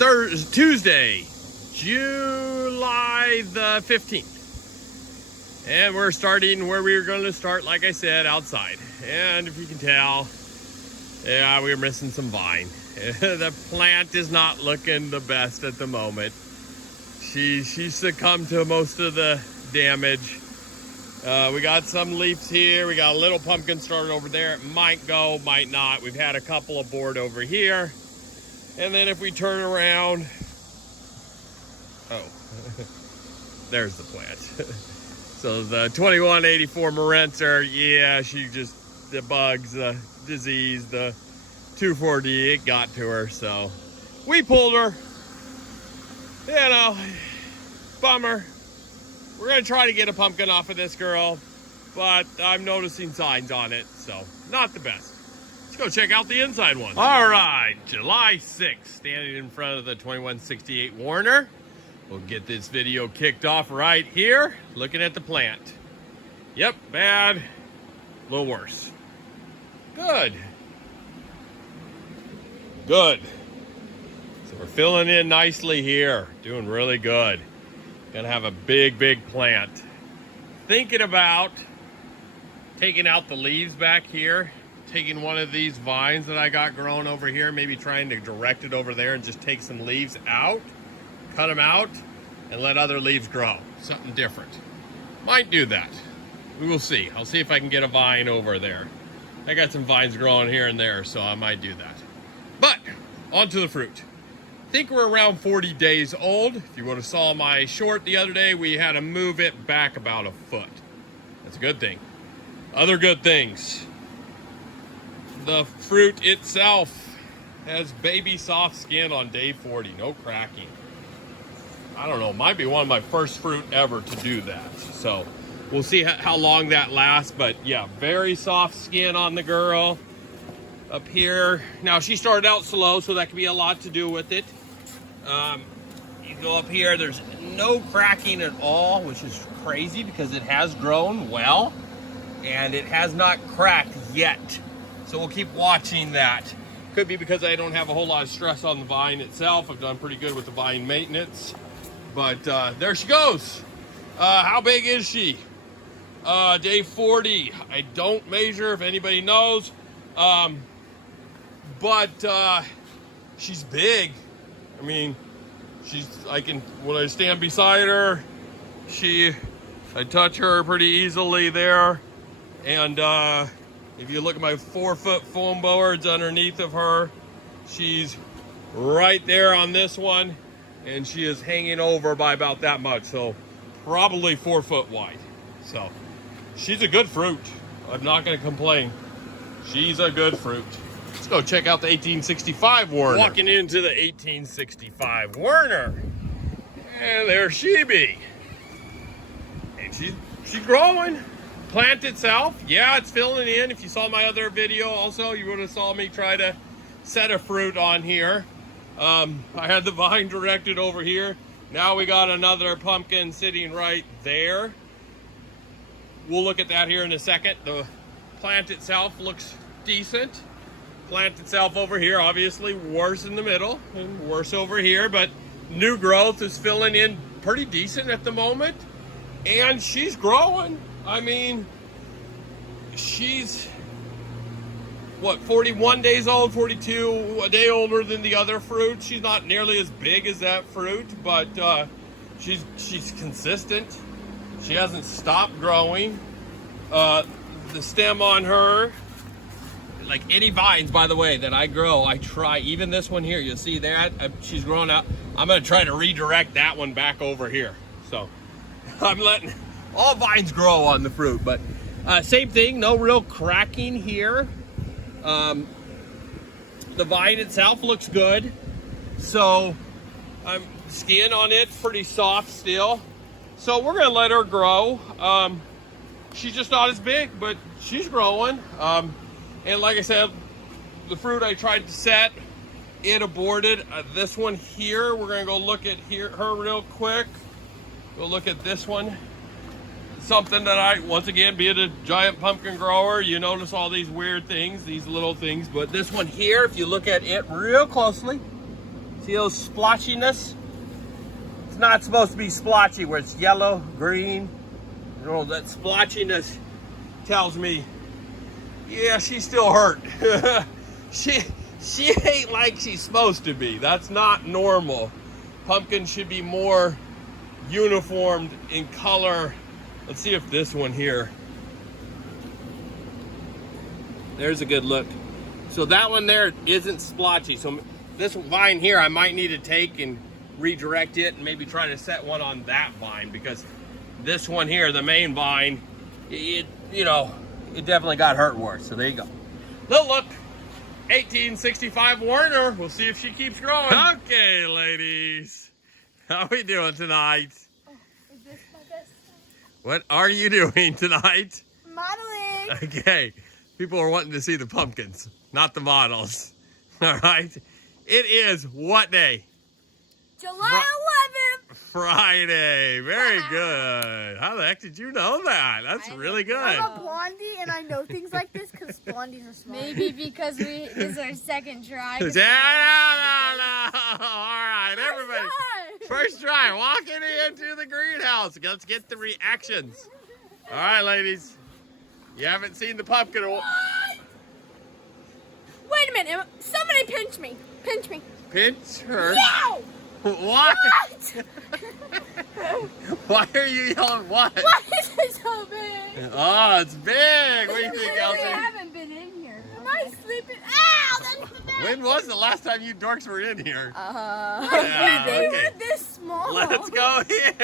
Tuesday, July the 15th. And we're starting where we were going to start, like I said, outside. And if you can tell, yeah, we're missing some vine. The plant is not looking the best at the moment. She succumbed to most of the damage. We got some leaves here. We got a little pumpkin started over there. It might go, might not. We've had a couple aboard over here. And then if we turn around, oh, there's the plant. So the 2184 Marenser, yeah, she just, the bugs, the disease, the 2,4-D, it got to her. So we pulled her. You know, bummer. We're gonna try to get a pumpkin off of this girl, but I'm noticing signs on it, so not the best. Let's go check out the inside one. All right, July 6th, standing in front of the 2168 Warner. We'll get this video kicked off right here, looking at the plant. Yep, bad, a little worse. Good. Good. So we're filling in nicely here, doing really good. Gonna have a big plant. Thinking about taking out the leaves back here, taking one of these vines that I got growing over here, maybe trying to direct it over there and just take some leaves out, cut them out, and let other leaves grow. Something different. Might do that. We will see. I'll see if I can get a vine over there. I got some vines growing here and there, so I might do that. But, on to the fruit. I think we're around 40 days old. If you would have saw my short the other day, we had to move it back about a foot. That's a good thing. Other good things. The fruit itself has baby soft skin on day 40. No cracking. I don't know, might be one of my first fruit ever to do that. So we'll see how long that lasts. But yeah, very soft skin on the girl. Up here, now she started out slow, so that could be a lot to do with it. You go up here, there's no cracking at all, which is crazy because it has grown well and it has not cracked yet. So we'll keep watching that. Could be because I don't have a whole lot of stress on the vine itself. I've done pretty good with the vine maintenance. But there she goes. How big is she? Day 40. I don't measure, if anybody knows. But she's big. I mean, when I stand beside her, I touch her pretty easily there. And if you look at my 4-foot foam boards underneath of her, she's right there on this one. And she is hanging over by about that much. So probably 4 foot wide. So she's a good fruit. I'm not going to complain. She's a good fruit. Let's go check out the 1865 Warner. Walking into the 1865 Warner. And there she be. And she's growing. Plant itself, yeah, it's filling in. If you saw my other video also, you would have saw me try to set a fruit on here. I had the vine directed over here. Now we got another pumpkin sitting right there. We'll look at that here in a second. The plant itself looks decent. Plant itself over here, obviously worse in the middle and worse over here, but new growth is filling in pretty decent at the moment. And she's growing. I mean, she's, what, 41 days old, 42, a day older than the other fruit. She's not nearly as big as that fruit, but she's consistent. She hasn't stopped growing. The stem on her, like any vines, by the way, that I grow, I try, even this one here, you'll see that, she's growing out. I'm gonna try to redirect that one back over here. So I'm letting all vines grow on the fruit, but same thing, no real cracking here. The vine itself looks good. So skin on it pretty soft still. So we're gonna let her grow. She's just not as big, but she's growing. And like I said, the fruit I tried to set, it aborted. This one here, we're gonna go look at her real quick. Go look at this one. Something that I, once again, being a giant pumpkin grower, you notice all these weird things, these little things. But this one here, if you look at it real closely, See those splotchiness? It's not supposed to be splotchy where it's yellow, green. You know, that splotchiness tells me, yeah, she's still hurt. She ain't like she's supposed to be. That's not normal. Pumpkin should be more uniformed in color. Let's see if this one here. There's a good look. So that one there isn't splotchy. So this vine here, I might need to take and redirect it and maybe try to set one on that vine, because this one here, the main vine, it definitely got hurt worse. So there you go. Little look. 1865 Werner. We'll see if she keeps growing. Okay, ladies. How we doing tonight? Oh, is this my best time? What are you doing tonight? Modeling. Okay. People are wanting to see the pumpkins, not the models. All right. It is what day? July 11th. Friday. Very good. How the heck did you know that? That's really good. I'm a blondie and I know things like this because blondies are smart. Maybe because this is our second try. No. All right, everybody. First try. Walking into the greenhouse. Let's get the reactions. All right, ladies. You haven't seen the pumpkin. Wait a minute. Somebody pinch me. Pinch me. Pinch her. No! What? Why are you yelling what? Why is it so big? Oh, it's big. What do you think, I Elsie? haven't been in here. Am I sleeping? Ow, that's the best. When was the last time you dorks were in here? Yeah, They okay. were this small. Let's go in.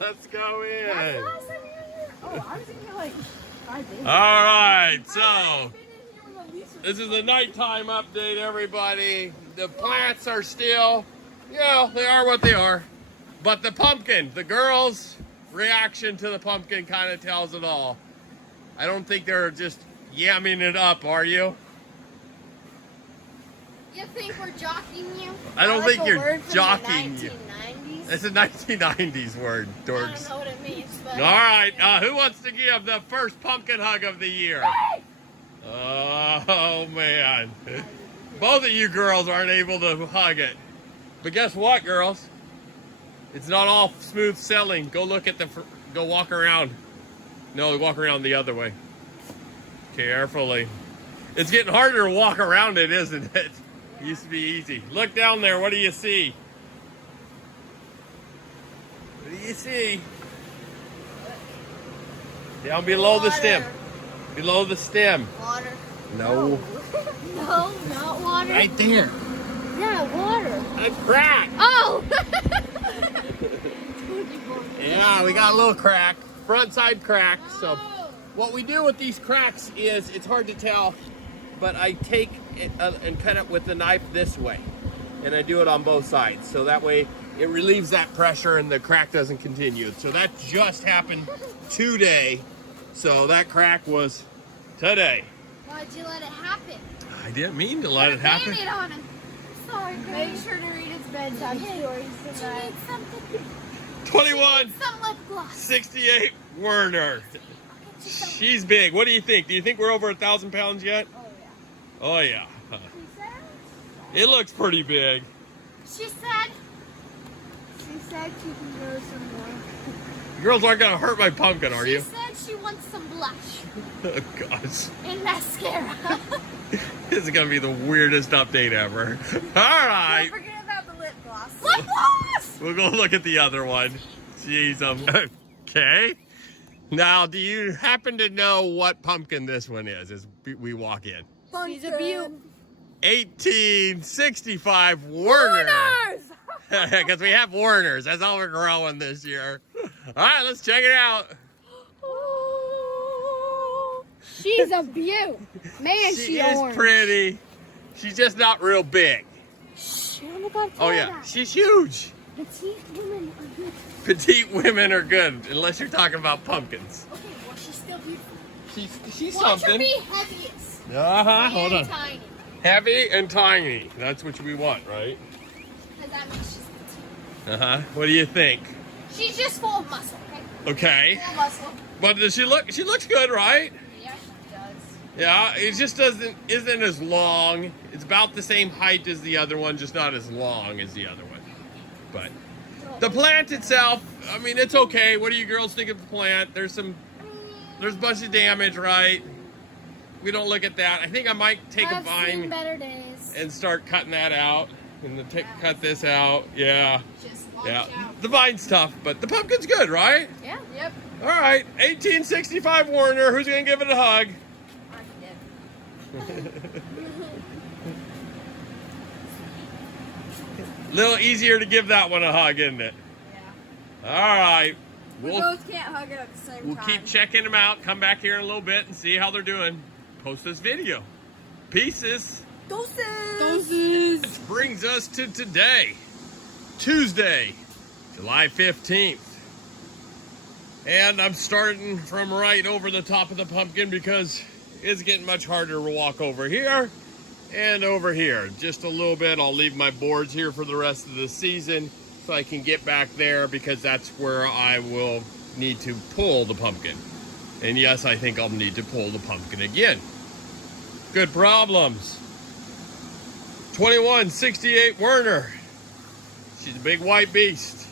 Let's go in. Last time you were here? Oh, I was in here like 5 days. All right, so I've been in here with Elisa. this is the nighttime update, everybody. The plants are still, they are what they are. But the pumpkin, the girls' reaction to the pumpkin kind of tells it all. I don't think they're just yamming it up, are you? You think we're jockeying you? I don't Like think a you're word from the jockeying you. 1990s. It's a 1990s word, I don't dorks. know what it means, but... All right, who wants to give the first pumpkin hug of the year? Oh, man. Both of you girls aren't able to hug it. But guess what, girls? It's not all smooth sailing. Go look at go walk around. No, walk around the other way. Carefully. It's getting harder to walk around it, isn't it? It used to be easy. Look down there. What do you see? What do you see? Down below the stem. Below the stem. Water. No. No, not water. Right there. Yeah, water. A crack. Oh! Yeah, we got a little crack. Front side crack. So what we do with these cracks is, it's hard to tell, but I take it and cut it with the knife this way. And I do it on both sides. So that way it relieves that pressure and the crack doesn't continue. So that just happened today. So that crack was today. Why'd you let it happen? I didn't mean to let it happen. Band-Aid on him. Sorry, Make sure to read his bedtime stories You tonight. need something. 21, Some lip gloss. 68 Werner. I'll get you some. She's big. What do you think? Do you think we're over 1,000 pounds yet? Oh, yeah. Oh yeah. She said? It looks pretty big. She said, She said she can grow some more. Girls aren't gonna hurt my pumpkin, are she you? said she wants some blush Oh gosh. and mascara. This is gonna be the weirdest update ever. Alright. Don't forget about the lip gloss. Lip gloss! We'll go look at the other one. Jeez, okay. Now, do you happen to know what pumpkin this one is as we walk in? She's a beaut. 1865 Werner. Winners! Because we have Werners. That's all we're growing this year. All right, let's check it out. She's a beaut. Man, She is pretty. She's just not real big. Oh yeah, she's huge. Petite women are good. Petite women are good, unless you're talking about pumpkins. Okay, well, she's still beautiful. She's Watch her something. be heaviest. Hold and on. tiny. Heavy and tiny. That's what we want, right? Because that means she's petite. What do you think? She's just full of muscle, okay? Okay. Full of muscle. But does she look? She looks good, right? Yeah, she does. Yeah, it just isn't as long. It's about the same height as the other one, just not as long as the other one. But the plant itself, I mean, it's okay. What do you girls think of the plant? There's a bunch of damage, right? We don't look at that. I think I might take a I've seen vine better days. and start cutting that out, and cut this out. Yeah, Just watch yeah. out. The vine's tough, but the pumpkin's good, right? Yeah. Yep. All right, 1865 Warner. Who's gonna give it a hug? Little easier to give that one a hug, isn't it? Yeah. All right. We both can't hug it at the same We'll time. keep checking them out. Come back here in a little bit and see how they're doing. Post this video. Pieces. Doses. This brings us to today, Tuesday, July 15th. And I'm starting from right over the top of the pumpkin because it's getting much harder to walk over here and over here. Just a little bit. I'll leave my boards here for the rest of the season so I can get back there because that's where I will need to pull the pumpkin. And yes, I think I'll need to pull the pumpkin again. Good problems. 2168 Werner. She's a big white beast.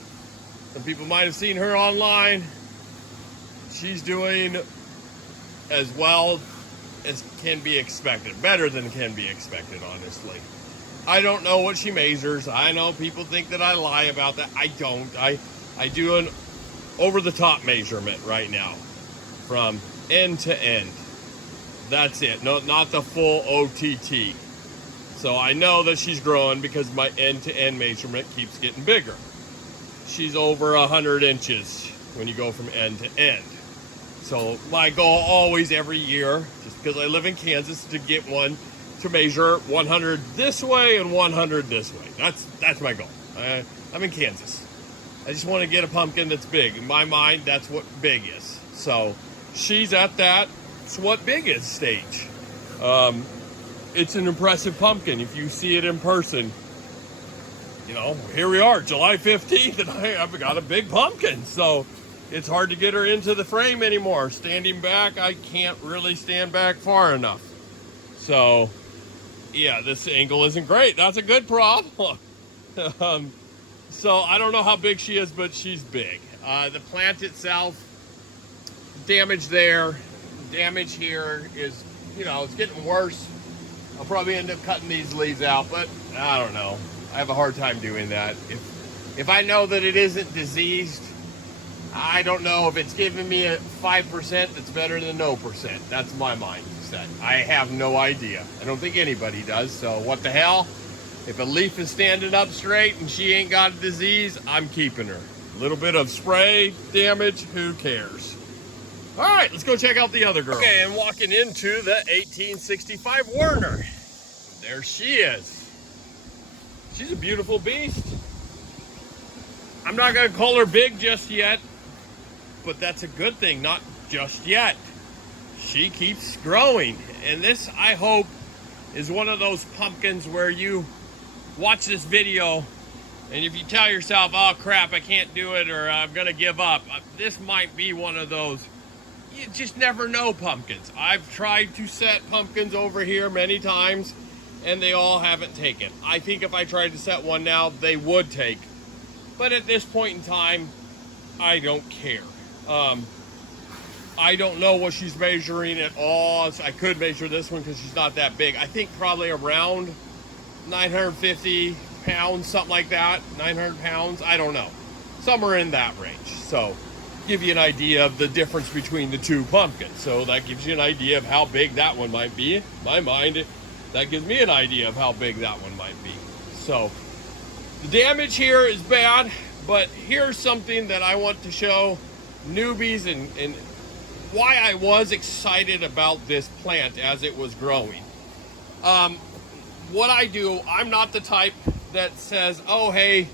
Some people might have seen her online. She's doing as well as can be expected. Better than can be expected, honestly. I don't know what she measures. I know people think that I lie about that. I don't. I do an over-the-top measurement right now from end to end. That's it. No, not the full OTT. So I know that she's growing because my end-to-end measurement keeps getting bigger. She's over 100 inches when you go from end to end. So my goal always every year, just because I live in Kansas, to get one to measure 100 this way and 100 this way. That's my goal. I'm in Kansas. I just want to get a pumpkin that's big. In my mind, that's what big is. So she's at that. It's what big is stage. It's an impressive pumpkin. If you see it in person, you know, here we are, July 15th, and I've got a big pumpkin. So it's hard to get her into the frame anymore. Standing back, I can't really stand back far enough. So, yeah, this angle isn't great. That's a good problem. So I don't know how big she is, but she's big. The plant itself, damage there, damage here is, you know, it's getting worse. I'll probably end up cutting these leaves out, but I don't know. I have a hard time doing that. If I know that it isn't diseased, I don't know if it's giving me a 5% that's better than no percent. That's my mindset. I have no idea. I don't think anybody does, so what the hell? If a leaf is standing up straight and she ain't got a disease, I'm keeping her. A little bit of spray damage, who cares? All right, let's go check out the other girl. Okay, and walking into the 1865 Werner. There she is. She's a beautiful beast. I'm not gonna call her big just yet, but that's a good thing, not just yet. She keeps growing. And this, I hope, is one of those pumpkins where you watch this video and if you tell yourself, oh crap, I can't do it, or I'm gonna give up, this might be one of those, you just never know pumpkins. I've tried to set pumpkins over here many times and they all haven't taken. I think if I tried to set one now, they would take. But at this point in time, I don't care. I don't know what she's measuring at all. I could measure this one because she's not that big. I think probably around 950 pounds, something like that. 900 pounds, I don't know. Somewhere in that range. So, give you an idea of the difference between the two pumpkins. So that gives you an idea of how big that one might be. In my mind, that gives me an idea of how big that one might be. So, the damage here is bad, but here's something that I want to show newbies and why I was excited about this plant as it was growing. What I do, I'm not the type that says, oh, hey,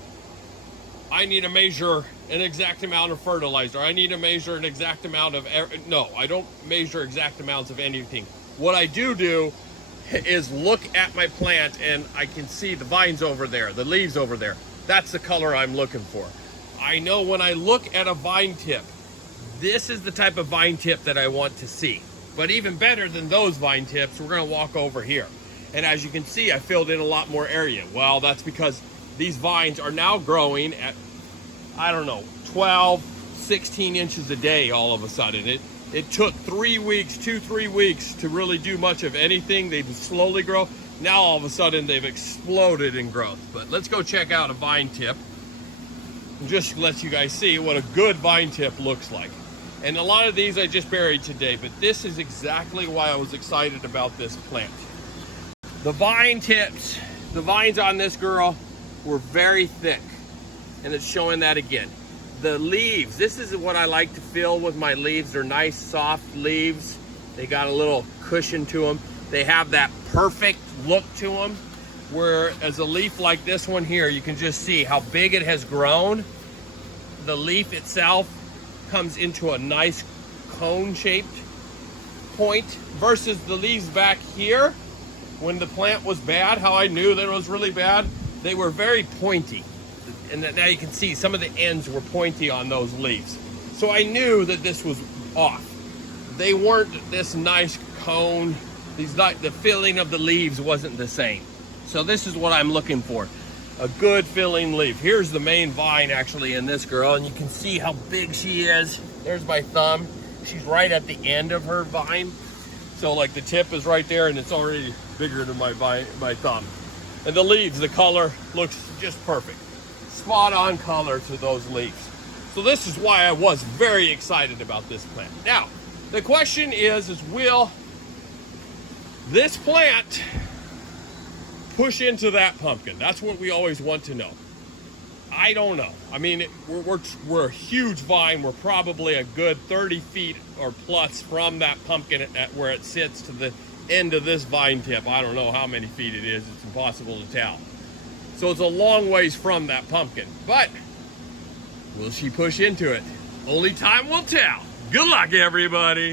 I need to measure an exact amount of fertilizer. I need to measure an exact amount of, no, I don't measure exact amounts of anything. What I do is look at my plant and I can see the vines over there, the leaves over there. That's the color I'm looking for. I know when I look at a vine tip, this is the type of vine tip that I want to see. But even better than those vine tips, we're gonna walk over here. And as you can see, I filled in a lot more area. Well, that's because these vines are now growing at, I don't know, 12, 16 inches a day all of a sudden. It took 3 weeks, 2-3 weeks to really do much of anything. They would slowly grow. Now all of a sudden they've exploded in growth. But let's go check out a vine tip and just let you guys see what a good vine tip looks like. And a lot of these I just buried today, but this is exactly why I was excited about this plant. The vine tips, the vines on this girl were very thick, and it's showing that again. The leaves, this is what I like to fill with my leaves. They're nice, soft leaves. They got a little cushion to them. They have that perfect look to them, whereas a leaf like this one here, you can just see how big it has grown. The leaf itself comes into a nice cone-shaped point versus the leaves back here. When the plant was bad, how I knew that it was really bad, they were very pointy. And now you can see some of the ends were pointy on those leaves. So I knew that this was off. They weren't this nice cone. The filling of the leaves wasn't the same. So this is what I'm looking for, a good filling leaf. Here's the main vine actually in this girl, and you can see how big she is. There's my thumb. She's right at the end of her vine. So like the tip is right there and it's already bigger than my thumb. And the leaves, the color looks just perfect. Spot on color to those leaves. So this is why I was very excited about this plant. Now, the question is will this plant push into that pumpkin? That's what we always want to know. I don't know. I mean, we're a huge vine. We're probably a good 30 feet or plus from that pumpkin at where it sits to the end of this vine tip. I don't know how many feet it is. It's impossible to tell. So it's a long ways from that pumpkin. But will she push into it? Only time will tell. Good luck, everybody.